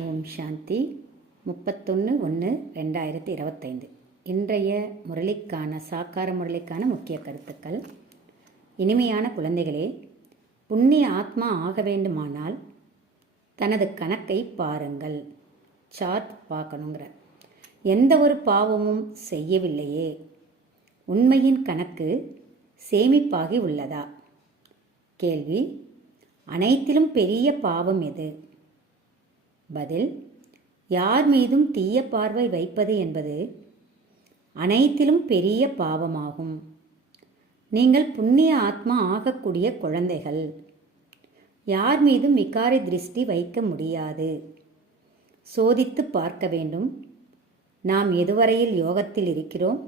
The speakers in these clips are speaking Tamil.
ஓம் சாந்தி 31/1/2025. இன்றைய முரளிக்கான சாக்கார முரளிக்கான முக்கிய கருத்துக்கள். இனிமையான குழந்தைகளே, புண்ணிய ஆத்மா ஆக வேண்டுமானால் தனது கணக்கை பாருங்கள். சார்ட் பார்க்கணுங்கிற எந்த ஒரு பாவமும் செய்யவில்லையே, உண்மையின் கணக்கு சேமிப்பாகி உள்ளதா? கேள்வி: அனைத்திலும் பெரிய பாவம் எது? பதில்: யார் மீதும் தீய பார்வை வைப்பது என்பது அனைத்திலும் பெரிய பாவமாகும். நீங்கள் புண்ணிய ஆத்மா ஆகக்கூடிய குழந்தைகள். யார் மீதும் விகாரி திருஷ்டி வைக்க முடியாது. சோதித்து பார்க்க வேண்டும். நாம் எதுவரையில் யோகத்தில் இருக்கிறோம்?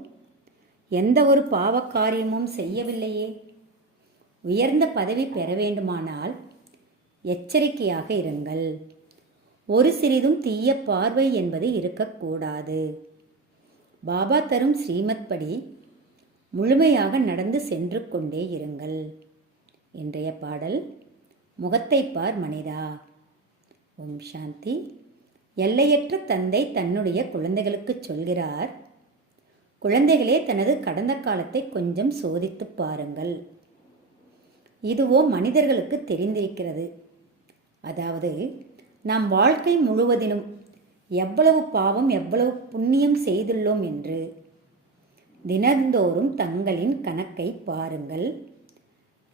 எந்த ஒரு பாவக்காரியமும் செய்யவில்லையே. உயர்ந்த பதவி பெற வேண்டுமானால் எச்சரிக்கையாக இருங்கள். ஒரு சிறிதும் தீய பார்வை என்பது இருக்கக்கூடாது. பாபா தரும் ஸ்ரீமத் படி முழுமையாக நடந்து சென்று கொண்டே இருங்கள். இன்றைய பாடல்: முகத்தை பார் மனிதா. ஓம் சாந்தி. எல்லையற்ற தந்தை தன்னுடைய குழந்தைகளுக்கு சொல்கிறார், குழந்தைகளே, தனது கடந்த காலத்தை கொஞ்சம் சோதித்து பாருங்கள். இதுவோ மனிதர்களுக்கு தெரிந்திருக்கிறது. அதாவது, நாம் வாழ்க்கை முழுவதிலும் எவ்வளவு பாவம் எவ்வளவு புண்ணியம் செய்துள்ளோம் என்று. தினந்தோறும் தங்களின் கணக்கை பாருங்கள்.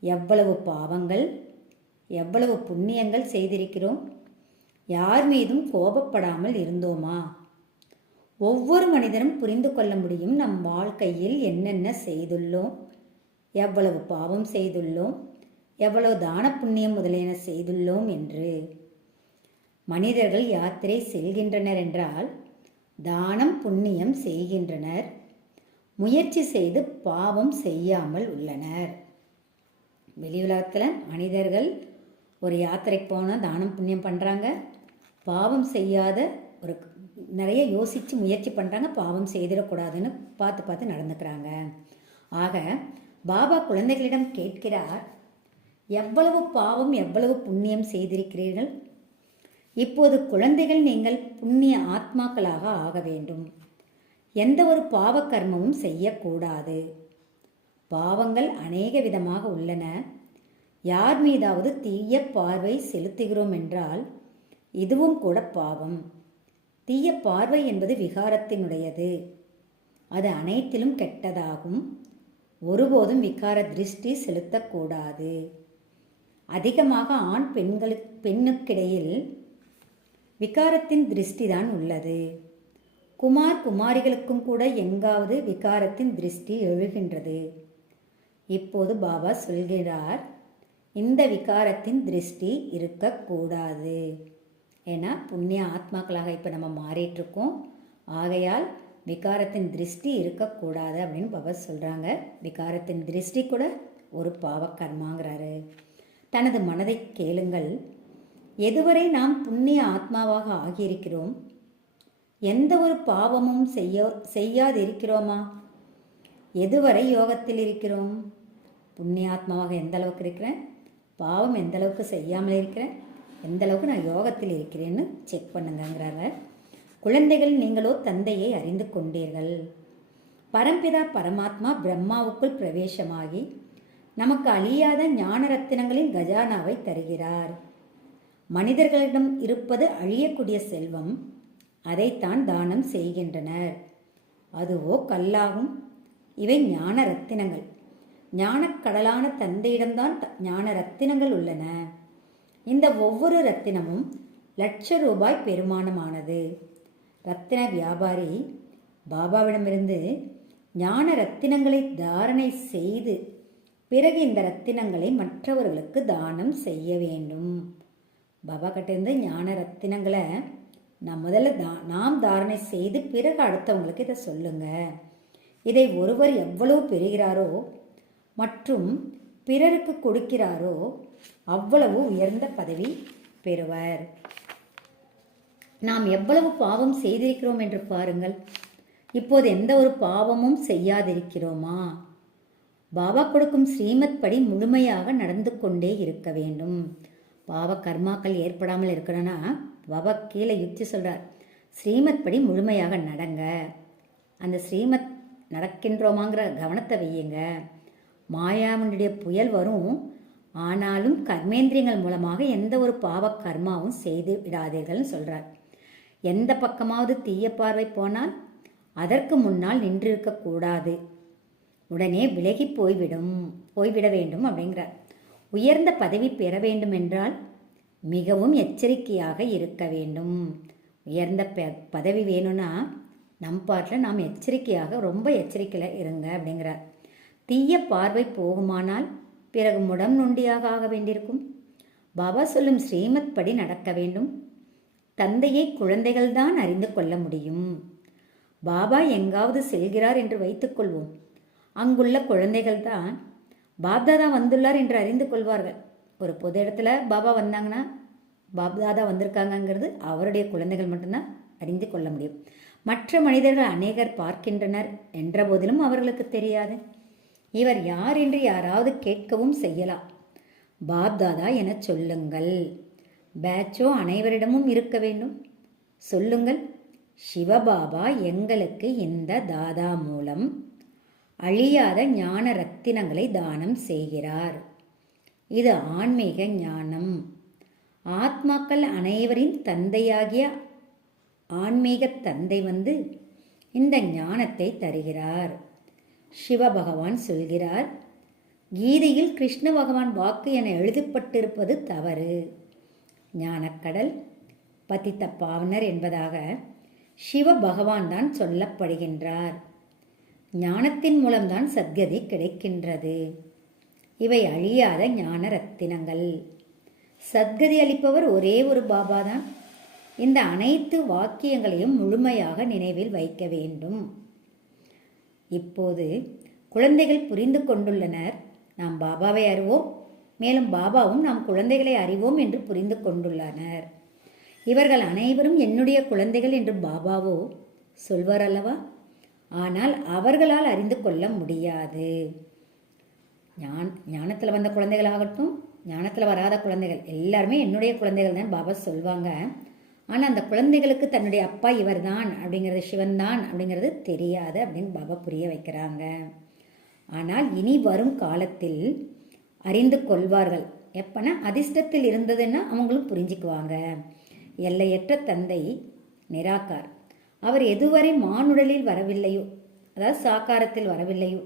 எவ்வளவு பாவங்கள் எவ்வளவு புண்ணியங்கள் செய்திருக்கிறோம்? யார் மீதும் கோபப்படாமல் இருந்தோமா? ஒவ்வொரு மனிதனும் புரிந்து கொள்ள முடியும் நம் வாழ்க்கையில் என்னென்ன செய்துள்ளோம், எவ்வளவு பாவம் செய்துள்ளோம், எவ்வளவு தான புண்ணியம் முதலியன செய்துள்ளோம் என்று. மனிதர்கள் யாத்திரை செல்கின்றனர் என்றால் தானம் புண்ணியம் செய்கின்றனர், முயற்சி செய்து பாவம் செய்யாமல் உள்ளனர். வெளி உலகத்தில் மனிதர்கள் ஒரு யாத்திரைக்கு போனால் தானம் புண்ணியம் பண்ணுறாங்க, பாவம் செய்யாத ஒரு நிறைய யோசித்து முயற்சி பண்ணுறாங்க, பாவம் செய்திடக்கூடாதுன்னு பார்த்து நடந்துக்கிறாங்க. ஆக பாபா குழந்தைகளிடம் கேட்கிறார், எவ்வளவு பாவம் எவ்வளவு புண்ணியம் செய்திருக்கிறீர்கள்? இப்போது குழந்தைகள், நீங்கள் புண்ணிய ஆத்மாக்களாக ஆக வேண்டும். எந்த ஒரு பாவ கர்மமும் செய்யக்கூடாது. பாவங்கள் அநேக விதமாக உள்ளன. யார் மீதாவது தீய பார்வை செலுத்துகிறோம் என்றால் இதுவும் கூட பாவம். தீய பார்வை என்பது விகாரத்தினுடையது. அது அனைத்திலும் கெட்டதாகும். ஒருபோதும் விகார திருஷ்டி செலுத்தக்கூடாது. அதிகமாக ஆண் பெண்ணுக்கிடையில் விகாரத்தின் திருஷ்டிதான் உள்ளது. குமாரிகளுக்கும் கூட எங்காவது விகாரத்தின் திருஷ்டி எழுகின்றது. இப்போது பாபா சொல்கிறார், இந்த விகாரத்தின் திருஷ்டி இருக்கக்கூடாது. ஏன்னா புண்ணிய ஆத்மாக்களாக இப்போ நம்ம மாறிட்டுருக்கோம். ஆகையால் விகாரத்தின் திருஷ்டி இருக்கக்கூடாது அப்படின்னு பாபா சொல்கிறாங்க. விகாரத்தின் திருஷ்டி கூட ஒரு பாவ கர்மாங்கிறாரு. தனது மனதை கேளுங்கள். எதுவரை நாம் புண்ணிய ஆத்மாவாக ஆகியிருக்கிறோம்? எந்த ஒரு பாவமும் செய்யாதிருக்கிறோமா? எதுவரை யோகத்தில் இருக்கிறோம்? புண்ணிய ஆத்மாவாக எந்த அளவுக்கு இருக்கிறேன், பாவம் எந்த அளவுக்கு செய்யாமல் இருக்கிறேன், எந்த அளவுக்கு நான் யோகத்தில் இருக்கிறேன்னு செக் பண்ணுங்கிறாங்க. குழந்தைகள், நீங்களோ தந்தையை அறிந்து கொண்டீர்கள். பரம்பிதா பரமாத்மா பிரம்மாவுக்குள் பிரவேசமாகி நமக்கு அழியாத ஞான ரத்தினங்களின் கஜானாவை தருகிறார். மனிதர்களிடம் இருப்பது அழியக்கூடிய செல்வம். அதைத்தான் தானம் செய்கின்றனர். அதுவோ கல்லாகும். இவை ஞான ரத்தினங்கள். ஞானக்கடலான தந்தையிடம்தான் ஞான ரத்தினங்கள் உள்ளன. இந்த ஒவ்வொரு ரத்தினமும் ₹1,00,000 பெருமானமானது. ரத்தின வியாபாரி பாபாவிடமிருந்து ஞான ரத்தினங்களை தாரணை செய்து பிறகு இந்த ரத்தினங்களை மற்றவர்களுக்கு தானம் செய்ய வேண்டும். பாபா கிட்டேருந்து ஞான ரத்தினங்களை நாம் தாரணை செய்து பிறகு அடுத்தவங்களுக்கு இதை சொல்லுங்க. இதை ஒருவர் எவ்வளவு பெறுகிறாரோ மற்றும் பிறருக்கு கொடுக்கிறாரோ அவ்வளவு உயர்ந்த பதவி பெறுவர். நாம் எவ்வளவு பாவம் செய்திருக்கிறோம் என்று பாருங்கள். இப்போது எந்த ஒரு பாவமும் செய்யாதிருக்கிறோமா? பாபா கொடுக்கும் ஸ்ரீமத் படி முழுமையாக நடந்து கொண்டே இருக்க வேண்டும். பாவ கர்மாக்கள் ஏற்படாமல் இருக்கணும்னா பாபா கீழே யுக்தி சொல்கிறார், ஸ்ரீமத் படி முழுமையாக நடங்க. அந்த ஸ்ரீமத் நடக்கின்றோமாங்கிற கவனத்தை வையுங்க. மாயாவினுடைய புயல் வரும், ஆனாலும் கர்மேந்திரியங்கள் மூலமாக எந்த ஒரு பாவ கர்மாவும் செய்து விடாதீர்கள்னு சொல்கிறார். எந்த பக்கமாவது தீய பார்வை போனால் அதற்கு முன்னால் நின்றிருக்கக்கூடாது, உடனே விலகி போய்விட வேண்டும் அப்படிங்கிறார். உயர்ந்த பதவி பெற வேண்டும் என்றால் மிகவும் எச்சரிக்கையாக இருக்க வேண்டும். உயர்ந்த பதவி வேணும்னா நம் பாட்டில் நாம் எச்சரிக்கையாக ரொம்ப எச்சரிக்கையில் இருங்க அப்படிங்கிறார். தீய பார்வை போகுமானால் பிறகு முடம் நொண்டியாக ஆக வேண்டியிருக்கும். பாபா சொல்லும் ஸ்ரீமத் படி நடக்க வேண்டும். தந்தையை குழந்தைகள்தான் அறிந்து கொள்ள முடியும். பாபா எங்காவது செல்கிறார் என்று வைத்துக்கொள்வோம். அங்குள்ள குழந்தைகள் தான் பாப்தாதா வந்துள்ளார் என்று அறிந்து கொள்வார்கள். ஒரு பொது இடத்துல பாபா வந்தாங்கன்னா பாப்தாதா வந்திருக்காங்கங்கிறது அவருடைய குழந்தைகள் மட்டும்தான் அறிந்து கொள்ள முடியும். மற்ற மனிதர்கள் அநேகர் பார்க்கின்றனர் என்ற போதிலும் அவர்களுக்கு தெரியாது. இவர் யார் என்று யாராவது கேட்கவும் செய்யலாம். பாப்தாதா என சொல்லுங்கள். பேட்சோ அனைவரிடமும் இருக்க வேண்டும். சொல்லுங்கள், சிவபாபா எங்களுக்கு இந்த தாதா மூலம் அழியாத ஞான ரத்தினங்களை தானம் செய்கிறார். இது ஆன்மீக ஞானம். ஆத்மாக்கள் அனைவரின் தந்தையாகிய ஆன்மீக தந்தை வந்து இந்த ஞானத்தை தருகிறார். சிவபகவான் சொல்கிறார், கீதையில் கிருஷ்ண பகவான் வாக்கு என எழுதப்பட்டிருப்பது தவறு. ஞானக்கடல் பதித்த பாவனர் என்பதாக சிவ பகவான் தான் சொல்லப்படுகின்றார். ஞானத்தின் மூலம்தான் சத்கதி கிடைக்கின்றது. இவை அழியாத ஞான ரத்தினங்கள். சத்கதி அளிப்பவர் ஒரே ஒரு பாபா தான். இந்த அனைத்து வாக்கியங்களையும் முழுமையாக நினைவில் வைக்க வேண்டும். இப்போது குழந்தைகள் புரிந்து கொண்டுள்ளனர். நாம் பாபாவை அறிவோம், மேலும் பாபாவும் நாம் குழந்தைகளை அறிவோம் என்று புரிந்து கொண்டுள்ளனர். இவர்கள் அனைவரும் என்னுடைய குழந்தைகள் என்று பாபாவோ சொல்வார் அல்லவா? ஆனால் அவர்களால் அறிந்து கொள்ள முடியாது. ஞானத்தில் வந்த குழந்தைகளாகட்டும், ஞானத்தில் வராத குழந்தைகள் எல்லாருமே என்னுடைய குழந்தைகள் தான் பாபா சொல்வாங்க. ஆனால் அந்த குழந்தைகளுக்கு தன்னுடைய அப்பா இவர் தான் அப்படிங்கிறது, சிவன் தான் அப்படிங்கிறது தெரியாது அப்படின்னு பாபா புரிய வைக்கிறாங்க. ஆனால் இனி வரும் காலத்தில் அறிந்து கொள்வார்கள். எப்பனா அதிர்ஷ்டத்தில் இருந்ததுன்னா அவங்களும் புரிஞ்சுக்குவாங்க. எல்லையற்ற தந்தை நிராகார். அவர் எதுவரை மானுடலில் வரவில்லையோ, அதாவது சாக்காரத்தில் வரவில்லையோ,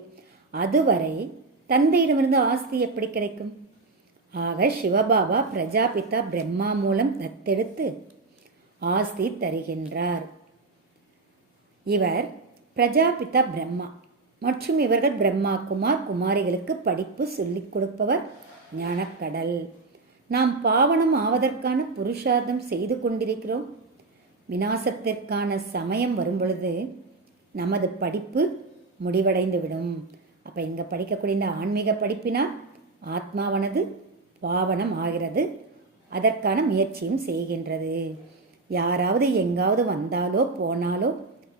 அதுவரை தந்தையிடமிருந்து ஆஸ்தி எப்படி கிடைக்கும்? ஆக சிவபாபா பிரஜாபிதா பிரம்மா மூலம் தத்தெடுத்து ஆஸ்தி தருகின்றார். இவர் பிரஜாபிதா பிரம்மா மற்றும் இவர்கள் பிரம்மா குமார் குமாரிகளுக்கு படிப்பு சொல்லிக் கொடுப்பவர் ஞானக்கடல். நாம் பாவனம் ஆவதற்கான புருஷார்த்தம் செய்து கொண்டிருக்கிறோம். விநாசத்திற்கான சமயம் வரும்பொழுது நமது படிப்பு முடிவடைந்துவிடும். அப்போ இங்கே படிக்கக்கூடிய இந்த ஆன்மீக படிப்பினால் ஆத்மாவானது பாவனம் ஆகிறது. அதற்கான முயற்சியும் செய்கின்றது. யாராவது எங்காவது வந்தாலோ போனாலோ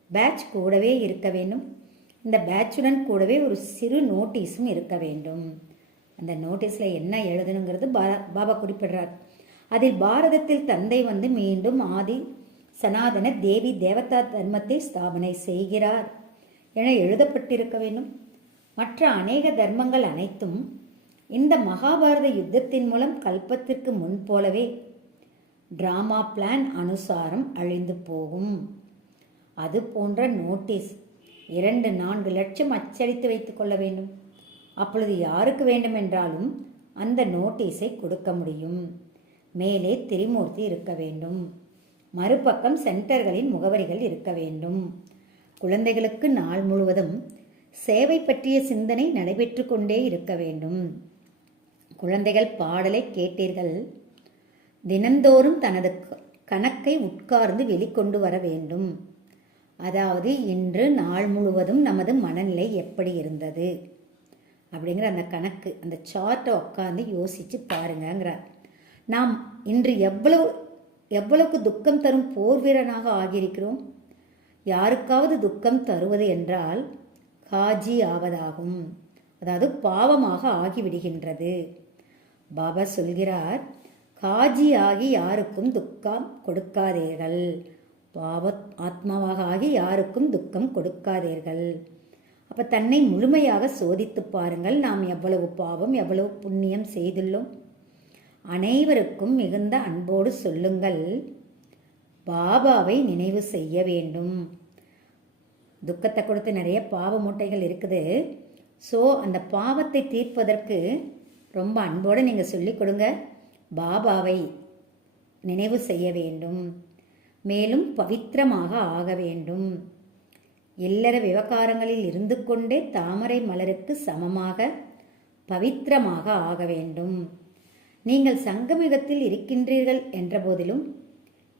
பேட்ச் கூடவே இருக்க வேண்டும். இந்த பேட்சுடன் கூடவே ஒரு சிறு நோட்டீஸும் இருக்க வேண்டும். அந்த நோட்டீஸில் என்ன எழுதணுங்கிறது பாபா குறிப்பிடுறார். அதில் பாரதத்தில் தந்தை வந்து மீண்டும் ஆதி சனாதன தேவி தேவதா தர்மத்தை ஸ்தாபனை செய்கிறார் என எழுதப்பட்டிருக்க வேண்டும். மற்ற அநேக தர்மங்கள் அனைத்தும் இந்த மகாபாரத யுத்தத்தின் மூலம் கல்பத்திற்கு முன் போலவே டிராமா பிளான் அனுசாரம் அழிந்து போகும். அது போன்ற நோட்டீஸ் 2-4 லட்சம் அச்சடித்து வைத்துக் கொள்ள வேண்டும். அப்பொழுது யாருக்கு வேண்டுமென்றாலும் அந்த நோட்டீஸை கொடுக்க முடியும். மேலே திரிமூர்த்தி இருக்க வேண்டும். மறுபக்கம் சென்டர்களின் முகவரிகள் இருக்க வேண்டும். குழந்தைகளுக்கு நாள் முழுவதும் சேவை பற்றிய சிந்தனை நடைபெற்று கொண்டே இருக்க வேண்டும். குழந்தைகள் பாடலை கேட்டீர்கள். தினந்தோறும் தனது கணக்கை உட்கார்ந்து வெளிக்கொண்டு வர வேண்டும். அதாவது இன்று நாள் முழுவதும் நமது மனநிலை எப்படி இருந்தது அப்படிங்கிற அந்த கணக்கு, அந்த சார்ட்டை உட்காந்து யோசித்து பாருங்கிறார். நாம் இன்று எவ்வளவுக்கு துக்கம் தரும் போர் வீரனாக ஆகியிருக்கிறோம். யாருக்காவது துக்கம் தருவது என்றால் காஜி ஆவதாகும், அதாவது பாவமாக ஆகிவிடுகின்றது. பாபா சொல்கிறார், காஜி ஆகி யாருக்கும் துக்கம் கொடுக்காதீர்கள். பாவ ஆத்மாவாக ஆகி யாருக்கும் துக்கம் கொடுக்காதீர்கள். அப்போ தன்னை முழுமையாக சோதித்து பாருங்கள். நாம் எவ்வளவு பாவம் எவ்வளவு புண்ணியம் செய்துள்ளோம். அனைவருக்கும் மிகுந்த அன்போடு சொல்லுங்கள், பாபாவை நினைவு செய்ய வேண்டும். துக்கத்தை கொடுத்து நிறைய பாவ மூட்டைகள் இருக்குது. ஸோ அந்த பாவத்தை தீர்ப்பதற்கு ரொம்ப அன்போடு நீங்கள் சொல்லிக் கொடுங்க, பாபாவை நினைவு செய்ய வேண்டும். மேலும் பவித்திரமாக ஆக வேண்டும். இல்லற விவகாரங்களில் இருந்து கொண்டே தாமரை மலருக்கு சமமாக பவித்திரமாக ஆக வேண்டும். நீங்கள் சங்கமிகத்தில் இருக்கின்றீர்கள் என்ற போதிலும்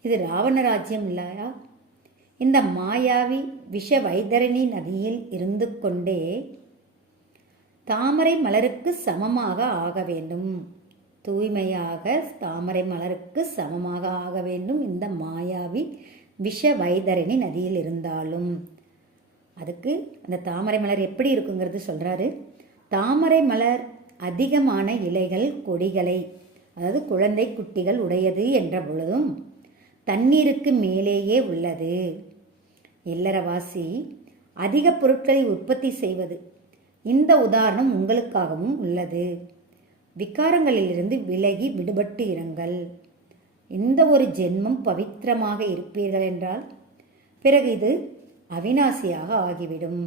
இது ராவண ராஜ்யம் இல்லையா? இந்த மாயாவி விஷ வைதரணி நதியில் இருந்து கொண்டே தாமரை மலருக்கு சமமாக ஆக வேண்டும். தூய்மையாக தாமரை மலருக்கு சமமாக ஆக வேண்டும். இந்த மாயாவி விஷ வைதரணி நதியில் இருந்தாலும் அதுக்கு அந்த தாமரை மலர் எப்படி இருக்குங்கிறது சொல்கிறாரு. தாமரை மலர் அதிகமான இலைகள் கொடிகளை, அதாவது குழந்தை குட்டிகள் உடையது என்ற பொழுதும் தண்ணீருக்கு மேலேயே உள்ளது. இல்லறவாசி அதிக பொருட்களை உற்பத்தி செய்வது, இந்த உதாரணம் உங்களுக்காகவும் உள்ளது. விகாரங்களிலிருந்து விலகி விடுபட்டு இருங்கள். இந்த ஒரு ஜென்மம் பவித்திரமாக இருப்பீர்கள் என்றால் பிறகு இது அவிநாசியாக ஆகிவிடும்.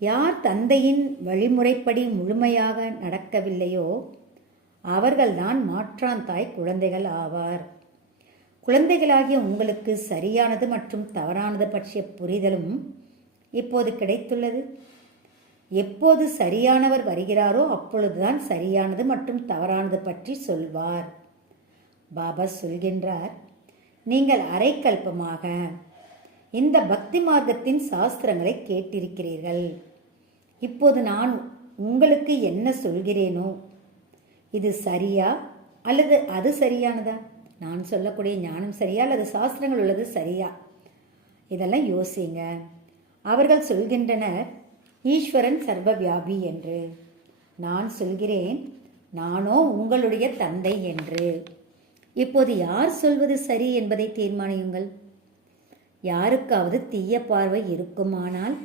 யார் தந்தையின் வழிமுறைப்படி முழுமையாக நடக்கவில்லையோ அவர்கள்தான் மாற்றான் தாய் குழந்தைகள் ஆவார். குழந்தைகளாகிய உங்களுக்கு சரியானது மற்றும் தவறானது பற்றிய புரிதலும் இப்போது கிடைத்துள்ளது. எப்போது சரியானவர் வருகிறாரோ அப்பொழுதுதான் சரியானது மற்றும் தவறானது பற்றி சொல்வார். பாபா சொல்கின்றார், நீங்கள் அரைக்கல்பமாக இந்த பக்தி மார்க்கத்தின் சாஸ்திரங்களை கேட்டிருக்கிறீர்கள். இப்போது நான் உங்களுக்கு என்ன சொல்கிறேனோ இது சரியா அல்லது அது சரியானதா? நான் சொல்லக்கூடிய ஞானம் சரியா அல்லது சாஸ்திரங்கள் உள்ளது சரியா? இதெல்லாம் யோசிங்க. அவர்கள் சொல்கின்றனர் ஈஸ்வரன் சர்வவியாபி என்று. நான் சொல்கிறேன் நானோ உங்களுடைய தந்தை என்று. இப்போது யார் சொல்வது சரி என்பதை தீர்மானியுங்கள். யாருக்காவது தீய பார்வை இருக்குமானால்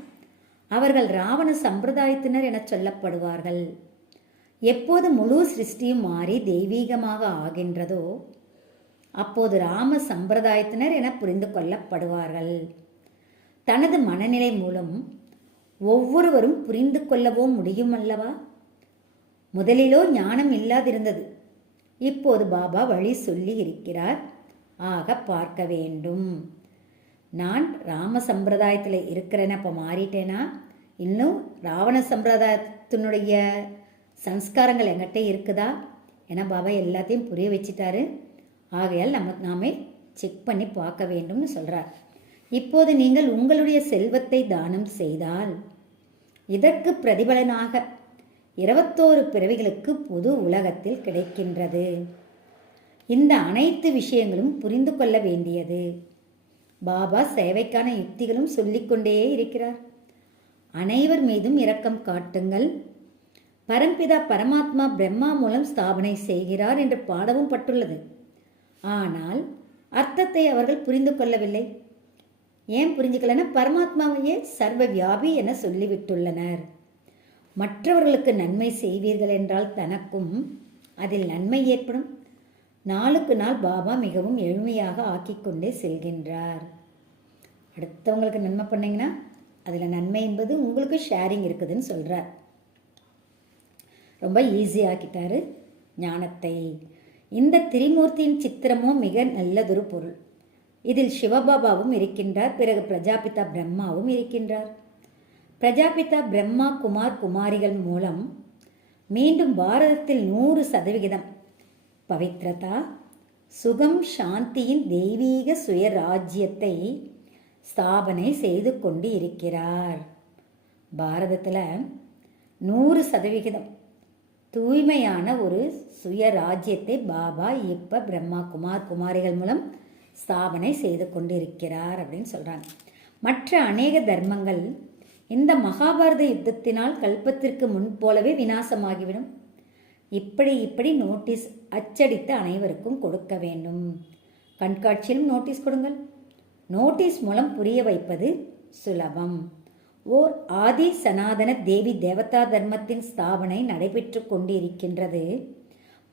அவர்கள் ராவண சம்பிரதாயத்தினர் என சொல்லப்படுவார்கள். எப்போது முழு சிருஷ்டியும் மாறி தெய்வீகமாக ஆகின்றதோ அப்போது ராம சம்பிரதாயத்தினர் என புரிந்து கொள்ளப்படுவார்கள். தனது மனநிலை மூலம் ஒவ்வொருவரும் புரிந்து கொள்ளவோ முடியும் அல்லவா? முதலிலோ ஞானம் இல்லாதிருந்தது. இப்போது பாபா வழி சொல்லி இருக்கிறார். ஆக பார்க்க வேண்டும். நான் ராம சம்பிரதாயத்தில் இருக்கிறேன்னா இப்போ மாறிட்டேனா, இன்னும் ராவண சம்பிரதாயத்தினுடைய சம்ஸ்காரங்கள் என்கிட்ட இருக்குதா? ஏன்னா பாபா எல்லாத்தையும் புரிய வச்சிட்டாரு. ஆகையால் நாமே செக் பண்ணி பார்க்க வேண்டும்னு சொல்கிறார். இப்போது நீங்கள் உங்களுடைய செல்வத்தை தானம் செய்தால் இதற்கு பிரதிபலனாக 21 பிறவிகளுக்கு புது உலகத்தில் கிடைக்கின்றது. இந்த அனைத்து விஷயங்களும் புரிந்து கொள்ள வேண்டியது. பாபா சேவைக்கான யுக்திகளும் சொல்லிக்கொண்டே இருக்கிறார். அனைவர் மீதும் இரக்கம் காட்டுங்கள். பரம்பிதா பரமாத்மா பிரம்மா மூலம் ஸ்தாபனை செய்கிறார் என்று பாடவும் பட்டுள்ளது. ஆனால் அர்த்தத்தை அவர்கள் புரிந்து கொள்ளவில்லை. ஏன் புரிஞ்சுக்கலன்னா பரமாத்மாவையே சர்வ வியாபி என சொல்லிவிட்டுள்ளனர். மற்றவர்களுக்கு நன்மை செய்வீர்கள் என்றால் தனக்கும் அதில் நன்மை ஏற்படும். நாளுக்கு நாள் பாபா மிகவும் எளிமையாக ஆக்கிக்கொண்டே செல்கின்றார். அடுத்தவங்களுக்கு நன்மை பண்ணிங்கன்னா அதில் நன்மை என்பது உங்களுக்கு ஷேரிங் இருக்குதுன்னு சொல்கிறார். ரொம்ப ஈஸியாக்கிட்டாரு ஞானத்தை. இந்த திரிமூர்த்தியின் சித்திரமும் மிக நல்லதொரு பொருள். இதில் சிவபாபாவும் இருக்கின்றார். பிறகு பிரஜாபிதா பிரம்மாவும் இருக்கின்றார். பிரஜாபிதா பிரம்மா குமார் குமாரிகள் மூலம் மீண்டும் பாரதத்தில் 100% பவித்ரதா சுகம் சாந்தியின் தெய்வீக சுயராஜ்யத்தை ஸ்தாபனை செய்து கொண்டு இருக்கிறார். பாரதத்தில் 100% தூய்மையான ஒரு சுயராஜ்யத்தை பாபா இப்போ பிரம்மா குமார் குமாரிகள் மூலம் ஸ்தாபனை செய்து கொண்டு இருக்கிறார் அப்படின்னு சொல்கிறாங்க. மற்ற அநேக தர்மங்கள் இந்த மகாபாரத யுத்தத்தினால் கல்பத்திற்கு முன் போலவே விநாசமாகிவிடும். இப்படி இப்படி நோட்டீஸ் அச்சடித்து அனைவருக்கும் கொடுக்க வேண்டும். கண்காட்சியிலும் நோட்டீஸ் கொடுங்கள். நோட்டீஸ் மூலம் புரிய வைப்பது சுலபம். ஓர் ஆதி சனாதன தேவி தேவதா தர்மத்தின் ஸ்தாபனை நடைபெற்று கொண்டிருக்கின்றது.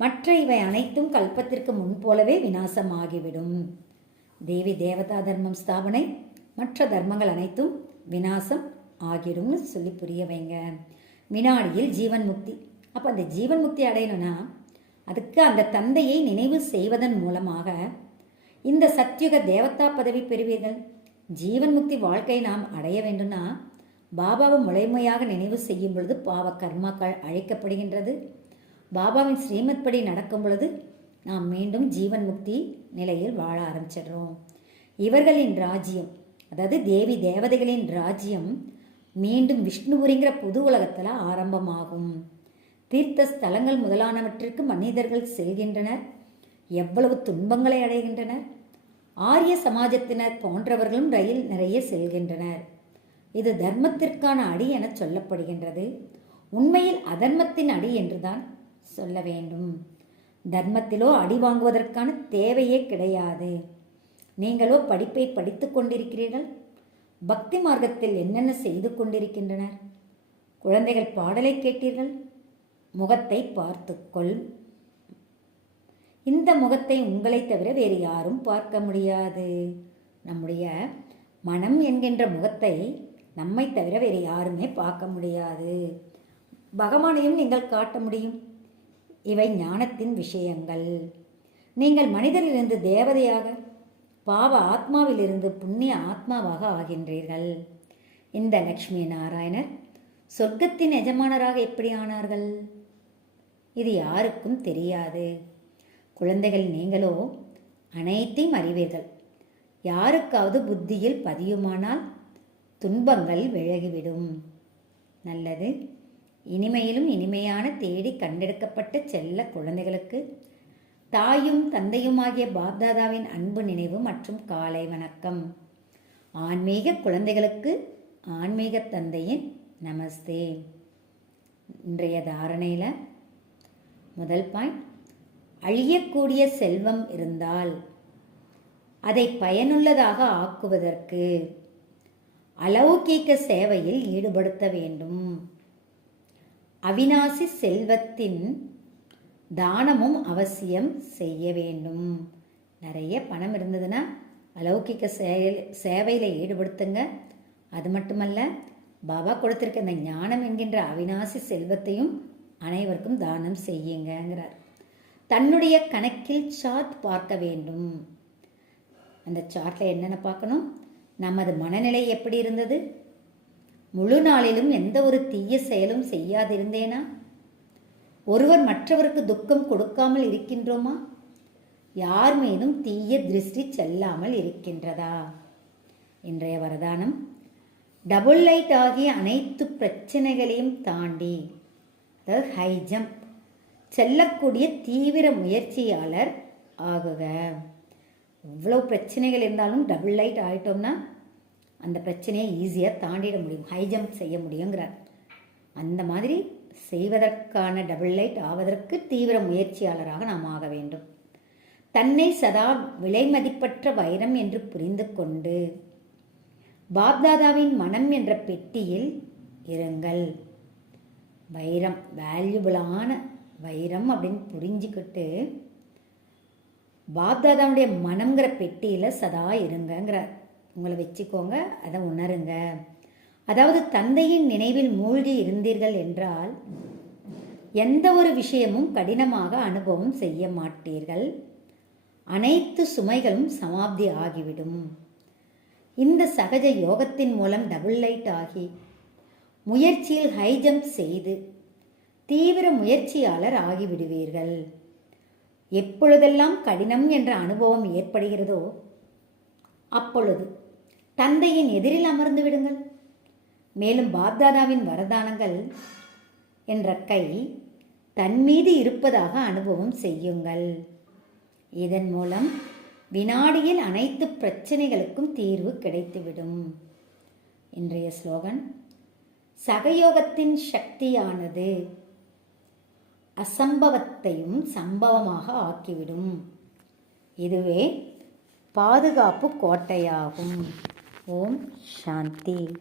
மற்ற இவை அனைத்தும் கல்பத்திற்கு முன்போலவே விநாசமாகிவிடும். தேவி தேவதா தர்மம் ஸ்தாபனை, மற்ற தர்மங்கள் அனைத்தும் விநாசம் ஆகிடும்னு சொல்லி புரிய வைங்க. வினாடியில் ஜீவன் முக்தி. அப்போ அந்த ஜீவன் முக்தி அடையணும்னா அதுக்கு அந்த தந்தையை நினைவு செய்வதன் மூலமாக இந்த சத்யுக தேவதா பதவி பெறுவீர்கள். ஜீவன் முக்தி வாழ்க்கை நாம் அடைய வேண்டும்னா பாபாவை முழுமையாக நினைவு செய்யும் பொழுது பாவ கர்மாக்கள் அழைக்கப்படுகின்றது. பாபாவின் ஸ்ரீமத் படி நடக்கும் பொழுது நாம் மீண்டும் ஜீவன் முக்தி நிலையில் வாழ ஆரம்பிச்சிடுறோம். இவர்களின் ராஜ்யம், அதாவது தேவி தேவதைகளின் ராஜ்யம் மீண்டும் விஷ்ணுபுரிங்கிற புது உலகத்தில் ஆரம்பமாகும். தீர்த்த ஸ்தலங்கள் முதலானவற்றிற்கு மனிதர்கள் செல்கின்றனர். எவ்வளவு துன்பங்களை அடைகின்றனர். ஆரிய சமாஜத்தினர் போன்றவர்களும் ரயில் நிறைய செல்கின்றனர். இது தர்மத்திற்கான அடி என சொல்லப்படுகின்றது. உண்மையில் அதர்மத்தின் அடி என்றுதான் சொல்ல வேண்டும். தர்மத்திலோ அடி வாங்குவதற்கான தேவையே கிடையாது. நீங்களோ படிப்பை படித்து கொண்டிருக்கிறீர்கள். பக்தி மார்க்கத்தில் என்னென்ன செய்து கொண்டிருக்கின்றனர். குழந்தைகள் பாடலை கேட்டீர்கள். முகத்தை பார்த்துக்கொள். இந்த முகத்தை உங்களை தவிர வேறு யாரும் பார்க்க முடியாது. நம்முடைய மனம் என்கின்ற முகத்தை நம்மை தவிர வேறு யாருமே பார்க்க முடியாது. பகவானையும் நீங்கள் காட்ட முடியும். இவை ஞானத்தின் விஷயங்கள். நீங்கள் மனிதரிலிருந்து தேவதையாக, பாவ ஆத்மாவிலிருந்து புண்ணிய ஆத்மாவாக ஆகின்றீர்கள். இந்த லக்ஷ்மி நாராயணர் சொர்க்கத்தின் எஜமானராக எப்படி ஆனார்கள்? இது யாருக்கும் தெரியாது. குழந்தைகள் நீங்களோ அனைத்தையும் அறிவீர்கள். யாருக்காவது புத்தியில் பதியுமானால் துன்பங்கள் விலகிவிடும். நல்லது. இனிமையிலும் இனிமையான தேடி கண்டெடுக்கப்பட்ட செல்ல குழந்தைகளுக்கு தாயும் தந்தையுமாகிய பாப்தாதாவின் அன்பு நினைவு மற்றும் காலை வணக்கம். ஆன்மீக குழந்தைகளுக்கு ஆன்மீக தந்தையின் நமஸ்தே. இன்றைய தாரணையில் முதல் பாயிண்ட், அழியக்கூடிய செல்வம் இருந்தால் அதை பயனுள்ளதாக ஆக்குவதற்கு அலௌகீக சேவையில் ஈடுபடுத்த வேண்டும். அவிநாசி செல்வத்தின் தானமும் அவசியம் செய்ய வேண்டும். நிறைய பணம் இருந்ததுன்னா அலௌகிக்க சேவையில் ஈடுபடுத்துங்க. அது மட்டுமல்ல, பாபா கொடுத்திருக்க இந்த ஞானம் என்கின்ற அவிநாசி செல்வத்தையும் அனைவருக்கும் தானம் செய்யுங்கிறார். தன்னுடைய கணக்கில் சார்ட் பார்க்க வேண்டும். அந்த சார்ட்டில் என்னென்ன பார்க்கணும்? நமது மனநிலை எப்படி இருந்தது? முழு நாளிலும் எந்த ஒரு தீய செயலும் செய்யாதிருந்தேனா? ஒருவர் மற்றவருக்கு துக்கம் கொடுக்காமல் இருக்கின்றோமா? யார் மீதும் தீய திருஷ்டி செல்லாமல் இருக்கின்றதா? இன்றைய வரதானம், டபுள் லைட் ஆகிய அனைத்து பிரச்சனைகளையும் தாண்டி, அதாவது ஹை ஜம்ப் செல்லக்கூடிய தீவிர முயற்சியாளர் ஆகுக. எவ்வளோ பிரச்சனைகள் இருந்தாலும் டபுள் லைட் ஆகிட்டோம்னா அந்த பிரச்சனையை ஈஸியாக தாண்டிட முடியும், ஹை ஜம்ப் செய்ய முடியுங்கிறார். அந்த மாதிரி செய்வதற்கான டபுள் லைட் ஆவதற்கு தீவிர முயற்சியாளராக நாம் ஆக வேண்டும். தன்னை சதா விலை மதிப்பற்ற வைரம் என்று புரிந்து கொண்டு பாப்தாதாவின் மனம் என்ற பெட்டியில் இருங்கள். வைரம், வேல்யூபிளான வைரம் அப்படின்னு புரிஞ்சுக்கிட்டு பாப்தாதாவுடைய மனம்ங்கிற பெட்டியில் சதா இருங்கங்கிறார். உங்களை வச்சுக்கோங்க, அதை உணருங்க. அதாவது தந்தையின் நினைவில் மூழ்கி இருந்தீர்கள் என்றால் எந்த ஒரு விஷயமும் கடினமாக அனுபவம் செய்ய மாட்டீர்கள். அனைத்து சுமைகளும் சமாப்தி ஆகிவிடும். இந்த சகஜ யோகத்தின் மூலம் டபுள் லைட் ஆகி முயற்சியில் ஹை ஜம்ப் செய்து தீவிர முயற்சியாளர் ஆகிவிடுவீர்கள். எப்பொழுதெல்லாம் கடினம் என்ற அனுபவம் ஏற்படுகிறதோ அப்பொழுது தந்தையின் எதிரில் அமர்ந்து விடுங்கள். மேலும் பாப்தாதாவின் வரதானங்கள் என்ற கை தன் மீது இருப்பதாக அனுபவம் செய்யுங்கள். இதன் மூலம் வினாடியில் அனைத்து பிரச்சனைகளுக்கும் தீர்வு கிடைத்துவிடும். இன்றைய ஸ்லோகன், சகயோகத்தின் சக்தியானது அசம்பவத்தையும் சம்பவமாக ஆக்கிவிடும். இதுவே பாதுகாப்பு கோட்டையாகும். ஓம் சாந்தி.